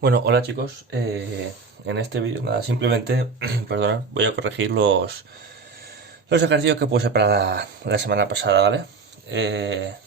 Bueno, hola chicos, en este vídeo nada, simplemente, perdona, voy a corregir los ejercicios que puse para la semana pasada, ¿vale?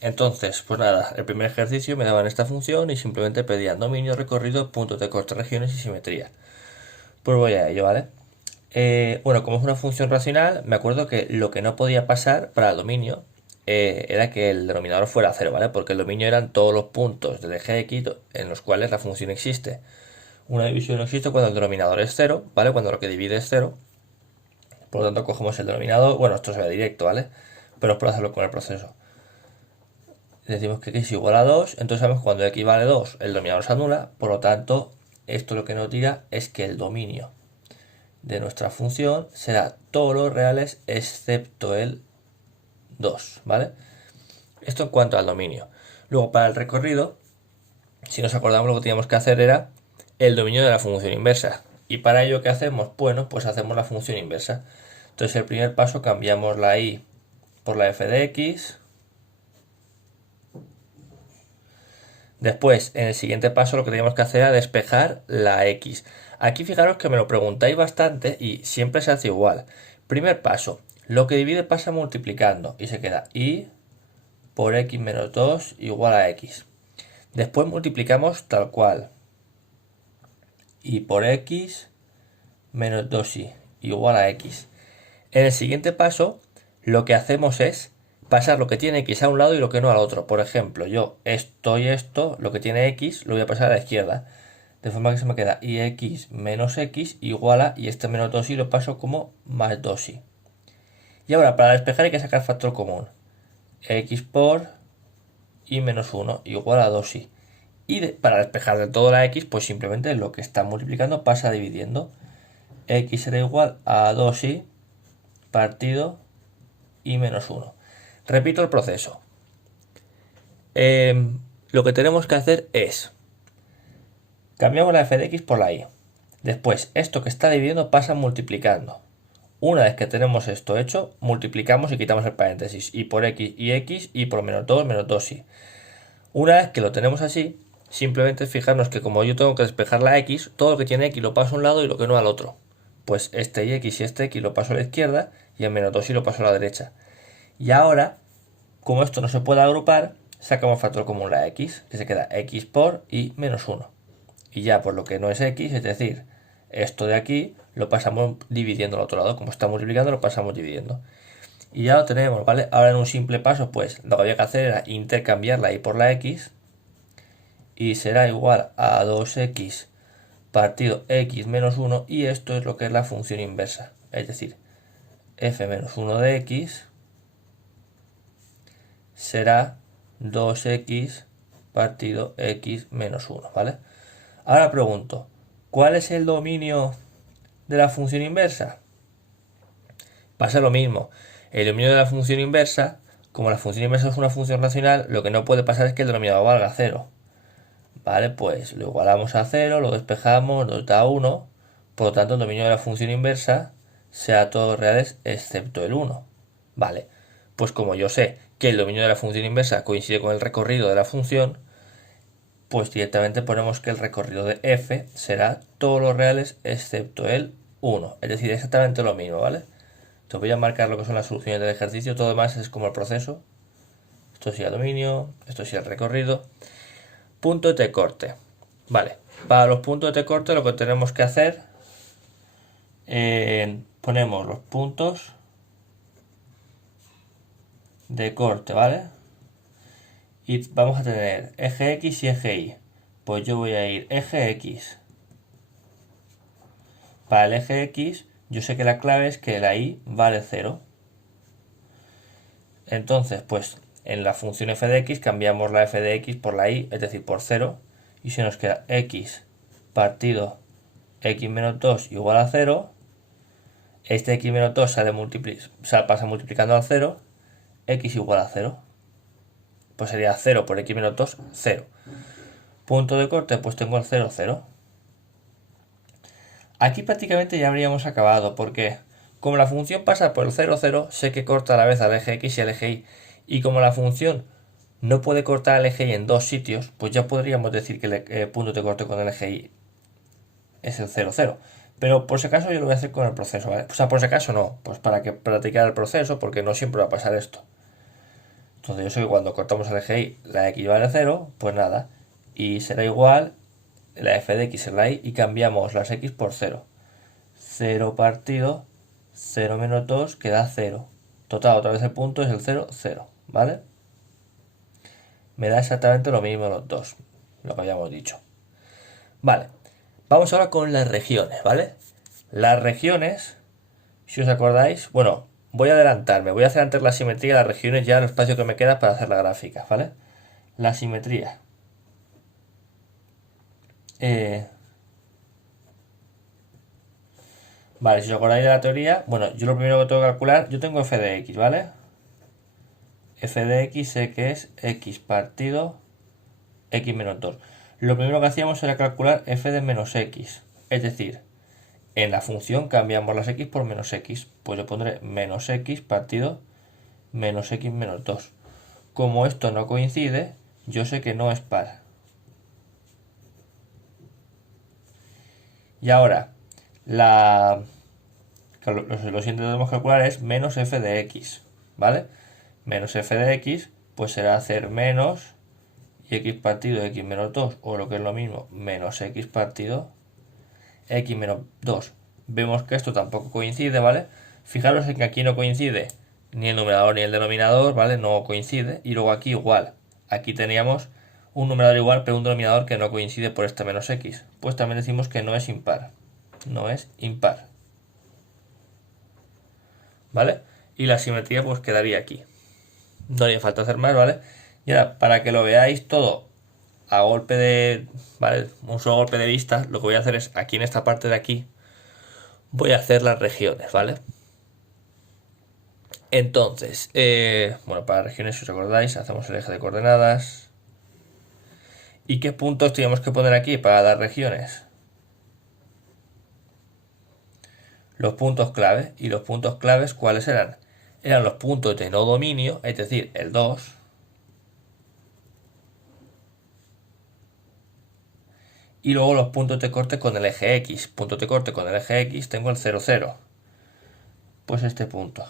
Entonces, pues nada, el primer ejercicio me daban esta función y simplemente pedían dominio, recorrido, puntos de corte, regiones y simetría. Pues voy a ello, ¿vale? Bueno, como es una función racional, me acuerdo que lo que no podía pasar para el dominio era que el denominador fuera cero, ¿vale? Porque el dominio eran todos los puntos del eje X en los cuales la función existe. Una división no existe cuando el denominador es cero, ¿vale? Cuando lo que divide es cero. Por lo tanto, cogemos el denominador. Bueno, esto se ve directo, ¿vale? Pero es por hacerlo con el proceso. Decimos que x es igual a 2. Entonces sabemos que cuando x vale 2, el denominador se anula. Por lo tanto, esto lo que nos diga es que el dominio de nuestra función será todos los reales excepto el 2, ¿vale? Esto en cuanto al dominio. Luego, para el recorrido, si nos acordamos, lo que teníamos que hacer era el dominio de la función inversa. ¿Y para ello qué hacemos? Bueno, pues hacemos la función inversa. Entonces el primer paso cambiamos la y por la f de x. Después, en el siguiente paso, lo que teníamos que hacer era despejar la x. Aquí fijaros que me lo preguntáis bastante y siempre se hace igual. Primer paso, lo que divide pasa multiplicando y se queda y por x menos 2 igual a x. Después multiplicamos tal cual. Y por x menos 2y igual a x. En el siguiente paso, lo que hacemos es pasar lo que tiene x a un lado y lo que no al otro. Por ejemplo, yo esto y esto, lo que tiene x, lo voy a pasar a la izquierda. De forma que se me queda ix menos x igual a, y este menos 2y lo paso como más 2y. Y ahora, para despejar hay que sacar factor común. X por y menos 1 igual a 2y. Y para despejar de todo la x, pues simplemente lo que está multiplicando pasa dividiendo. X será igual a 2y partido y menos 1. Repito el proceso. Lo que tenemos que hacer es cambiamos la f de x por la y. Después, esto que está dividiendo pasa multiplicando. Una vez que tenemos esto hecho, multiplicamos y quitamos el paréntesis. Y por x y por menos 2 menos 2y. Una vez que lo tenemos así, simplemente fijarnos que como yo tengo que despejar la x, todo lo que tiene x lo paso a un lado y lo que no al otro. Pues este y este x lo paso a la izquierda y el menos 2y lo paso a la derecha. Y ahora, como esto no se puede agrupar, sacamos factor común la x, que se queda x por y menos 1. Y ya por lo que no es x, es decir, esto de aquí lo pasamos dividiendo al otro lado. Como está multiplicando, lo pasamos dividiendo. Y ya lo tenemos, ¿vale? Ahora en un simple paso, pues lo que había que hacer era intercambiar la y por la x. Y será igual a 2x partido x menos 1. Y esto es lo que es la función inversa. Es decir, f menos 1 de x será 2x partido x menos 1, ¿vale? Ahora pregunto, ¿cuál es el dominio de la función inversa? Pasa lo mismo. El dominio de la función inversa, como la función inversa es una función racional, lo que no puede pasar es que el denominador valga 0. Vale, pues lo igualamos a 0, lo despejamos, nos da 1. Por lo tanto, el dominio de la función inversa sea todos reales excepto el 1. Vale, pues como yo sé que el dominio de la función inversa coincide con el recorrido de la función, pues directamente ponemos que el recorrido de f será todos los reales excepto el 1. Es decir, exactamente lo mismo, ¿vale? Te voy a marcar lo que son las soluciones del ejercicio, todo demás es como el proceso. Esto sí el dominio, esto sí el recorrido. Puntos de corte. Vale, para los puntos de corte lo que tenemos que hacer, ponemos los puntos de corte, ¿vale? Y vamos a tener eje X y eje Y. Pues yo voy a ir eje X. Para el eje X, yo sé que la clave es que la Y vale 0. Entonces, pues en la función f de x cambiamos la f de x por la y, es decir, por 0. Y se nos queda x partido x menos 2 igual a 0. Este x menos 2 pasa multiplicando al 0. X igual a 0. Pues sería 0 por x menos 2, 0. Punto de corte, pues tengo el 0, 0. Aquí prácticamente ya habríamos acabado, porque como la función pasa por el 0, 0, sé que corta a la vez al eje x y al eje y. Y como la función no puede cortar el eje Y en dos sitios, pues ya podríamos decir que el punto de corte con el eje Y es el 0, 0. Pero por si acaso yo lo voy a hacer con el proceso, ¿vale? O sea, por si acaso no, pues para que practicar el proceso, porque no siempre va a pasar esto. Entonces yo sé que cuando cortamos el eje Y, la X vale 0, pues nada. Y será igual, la f de X en la Y, y cambiamos las X por 0. 0 partido 0 menos 2 que da 0. Total, otra vez el punto es el 0, 0, ¿vale? Me da exactamente lo mismo los dos, lo que habíamos dicho. Vale, vamos ahora con las regiones, ¿vale? Las regiones, si os acordáis, bueno, voy a adelantarme, voy a hacer antes la simetría de las regiones, ya el espacio que me queda para hacer la gráfica, ¿vale? La simetría. Vale, si os acordáis de la teoría, bueno, yo lo primero que tengo que calcular, yo tengo f de x, ¿vale? F de x sé que es x partido x menos 2. Lo primero que hacíamos era calcular f de menos x, es decir, en la función cambiamos las x por menos x, pues yo pondré menos x partido menos x menos 2. Como esto no coincide, yo sé que no es par. Y ahora, lo siguiente que debemos calcular es menos f de x, ¿vale? Menos f de x, pues será hacer menos y x partido x menos 2, o lo que es lo mismo, menos x partido x menos 2. Vemos que esto tampoco coincide, ¿vale? Fijaros en que aquí no coincide ni el numerador ni el denominador, ¿vale? No coincide. Y luego aquí igual. Aquí teníamos un numerador igual, pero un denominador que no coincide por este menos x. Pues también decimos que no es impar. No es impar. ¿Vale? Y la simetría pues quedaría aquí. No haría falta hacer más, ¿vale? Y ahora, para que lo veáis todo a golpe de... ¿vale? Un solo golpe de vista, lo que voy a hacer es aquí en esta parte de aquí, voy a hacer las regiones, ¿vale? Entonces, bueno, para regiones, si os acordáis, hacemos el eje de coordenadas. ¿Y qué puntos tenemos que poner aquí para dar regiones? Los puntos clave. ¿Y los puntos claves cuáles eran? Eran los puntos de no dominio, es decir, el 2. Y luego los puntos de corte con el eje X. Puntos de corte con el eje X tengo el 0, 0. Pues este punto.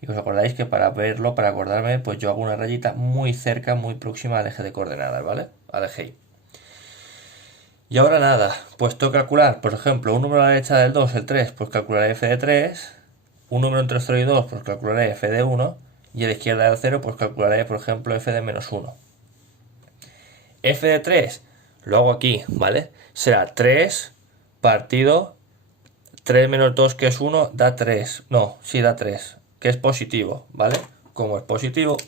Y os acordáis que para verlo, para acordarme, pues yo hago una rayita muy cerca, muy próxima al eje de coordenadas, ¿vale? Al eje Y. Y ahora nada, pues tengo que calcular, por ejemplo, un número a la derecha del 2, el 3, pues calcularé f de 3. Un número entre 0 y 2, pues calcularé f de 1. Y a la izquierda del 0, pues calcularé, por ejemplo, f de menos 1. F de 3, lo hago aquí, ¿vale? Será 3 partido 3 menos 2, que es 1, da 3. No, sí da 3, que es positivo, ¿vale? Como es positivo,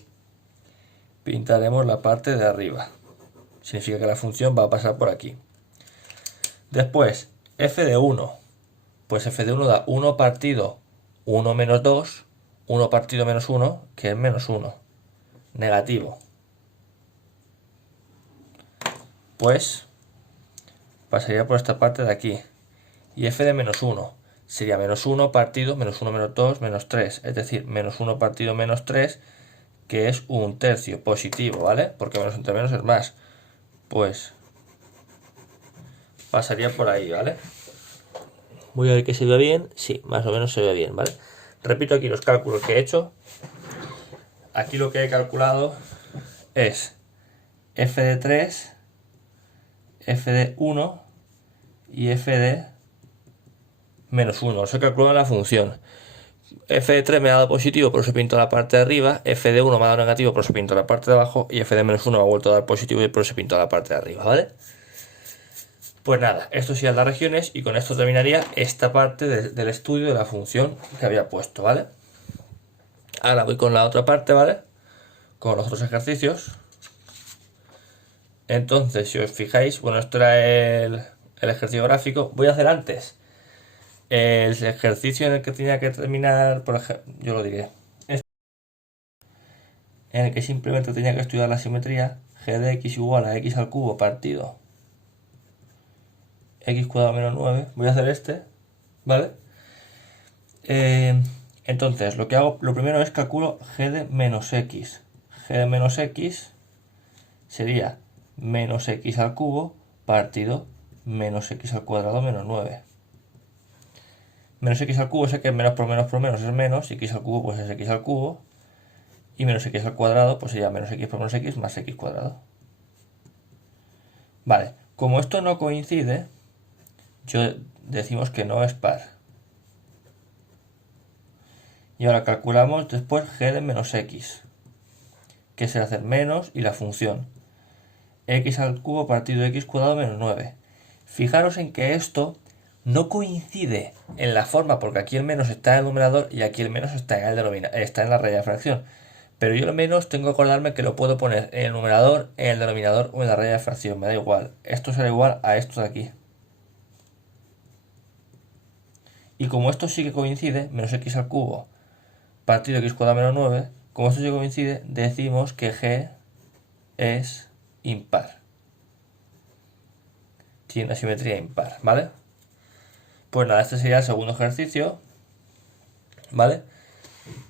pintaremos la parte de arriba. Significa que la función va a pasar por aquí. Después, f de 1. Pues f de 1 da 1 partido 1 menos 2, 1 partido menos 1, que es menos 1. Negativo. Pues pasaría por esta parte de aquí. Y f de menos 1 sería menos 1 partido menos 1 menos 2 menos 3. Es decir, menos 1 partido menos 3, que es un tercio positivo, ¿vale? Porque menos entre menos es más. Pues pasaría por ahí, ¿vale? Voy a ver que se ve bien. Sí, más o menos se ve bien, ¿vale? Repito aquí los cálculos que he hecho. Aquí lo que he calculado es f de 3, f de 1 y f de menos 1. Los he calculado en la función. F de 3 me ha dado positivo, por eso pinto la parte de arriba. F de 1 me ha dado negativo, por eso pinto la parte de abajo. Y F de menos 1 me ha vuelto a dar positivo y por eso pinto la parte de arriba, ¿vale? Pues nada, esto serían las regiones y con esto terminaría esta parte del estudio de la función que había puesto, ¿vale? Ahora voy con la otra parte, ¿vale? Con los otros ejercicios. Entonces, si os fijáis, bueno, esto era el ejercicio gráfico. Voy a hacer antes el ejercicio en el que tenía que terminar, por ejemplo, yo lo diré, en el que simplemente tenía que estudiar la simetría g de x igual a x al cubo partido x cuadrado menos 9. Voy a hacer este, ¿vale? Entonces, lo que hago, lo primero es calculo g de menos x. g de menos x sería menos x al cubo partido menos x al cuadrado menos 9. Menos x al cubo sé que menos por menos es menos, y x al cubo pues es x al cubo, y menos x al cuadrado pues sería menos x por menos x más x cuadrado. Vale, como esto no coincide, decimos que no es par. Y ahora calculamos después g de menos x, que será hacer menos y la función x al cubo partido x cuadrado menos 9. Fijaros en que esto no coincide en la forma, porque aquí el menos está en el numerador y aquí el menos está en el denominador, está en la raíz de fracción. Pero yo el menos tengo que acordarme que lo puedo poner en el numerador, en el denominador o en la raíz de fracción, me da igual. Esto será igual a esto de aquí. Y como esto sí que coincide, menos x al cubo partido x cuadrado menos 9, como esto sí que coincide, decimos que g es impar. Tiene una simetría impar, ¿vale? Pues nada, este sería el segundo ejercicio, ¿vale?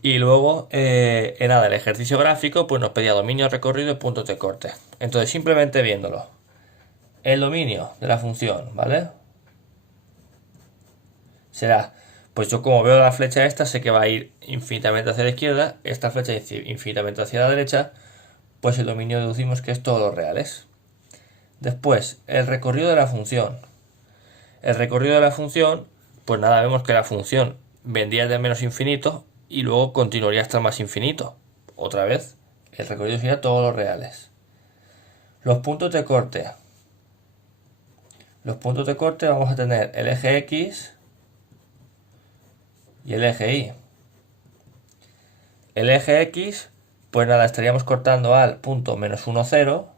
Y luego, nada, el ejercicio gráfico pues nos pedía dominio, recorrido y puntos de corte. Entonces, simplemente viéndolo, el dominio de la función, ¿vale? Será, pues yo como veo la flecha esta, sé que va a ir infinitamente hacia la izquierda, esta flecha infinitamente hacia la derecha, pues el dominio deducimos que es todos los reales. Después, el recorrido de la función. El recorrido de la función, pues nada, vemos que la función vendría de menos infinito y luego continuaría hasta el más infinito. Otra vez, el recorrido sería todos los reales. Los puntos de corte. Los puntos de corte vamos a tener el eje X y el eje Y. El eje X, pues nada, estaríamos cortando al punto menos 1, 0,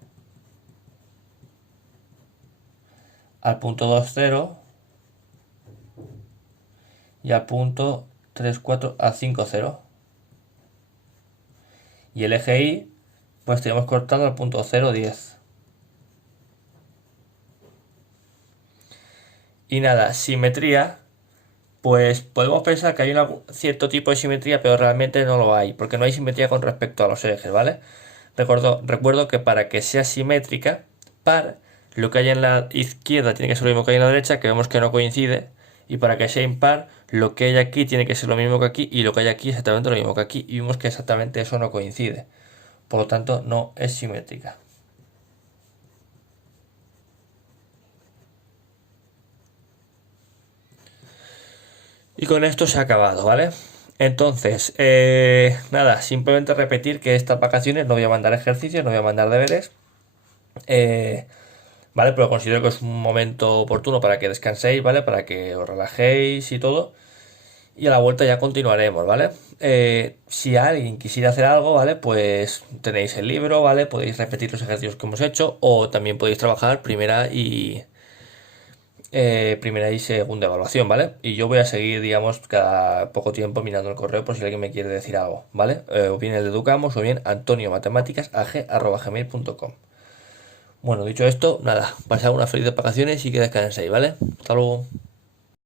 al punto 2, 0 y al punto 3, 4, a 5, 0. Y el eje Y, pues estaríamos cortando al punto 0, 10. Y nada, simetría, pues podemos pensar que hay un cierto tipo de simetría, pero realmente no lo hay, porque no hay simetría con respecto a los ejes, ¿vale? Recuerdo que para que sea simétrica, par, lo que hay en la izquierda tiene que ser lo mismo que hay en la derecha, que vemos que no coincide, y para que sea impar, lo que hay aquí tiene que ser lo mismo que aquí, y lo que hay aquí es exactamente lo mismo que aquí, y vemos que exactamente eso no coincide. Por lo tanto, no es simétrica. Y con esto se ha acabado, ¿vale? Entonces, nada, simplemente repetir que estas vacaciones no voy a mandar ejercicios, no voy a mandar deberes. ¿Vale? Pero considero que es un momento oportuno para que descanséis, ¿vale? Para que os relajéis y todo. Y a la vuelta ya continuaremos, ¿vale? Si alguien quisiera hacer algo, ¿vale? Pues tenéis el libro, ¿vale? Podéis repetir los ejercicios que hemos hecho o también podéis trabajar primera y segunda evaluación, ¿vale? Y yo voy a seguir, digamos, cada poco tiempo mirando el correo por si alguien me quiere decir algo, ¿vale? O bien el de Educamos o bien antoniomatemáticasag@gmail.com. Bueno, dicho esto, nada, pasad unas felices vacaciones y que descanséis, ¿vale? Hasta luego.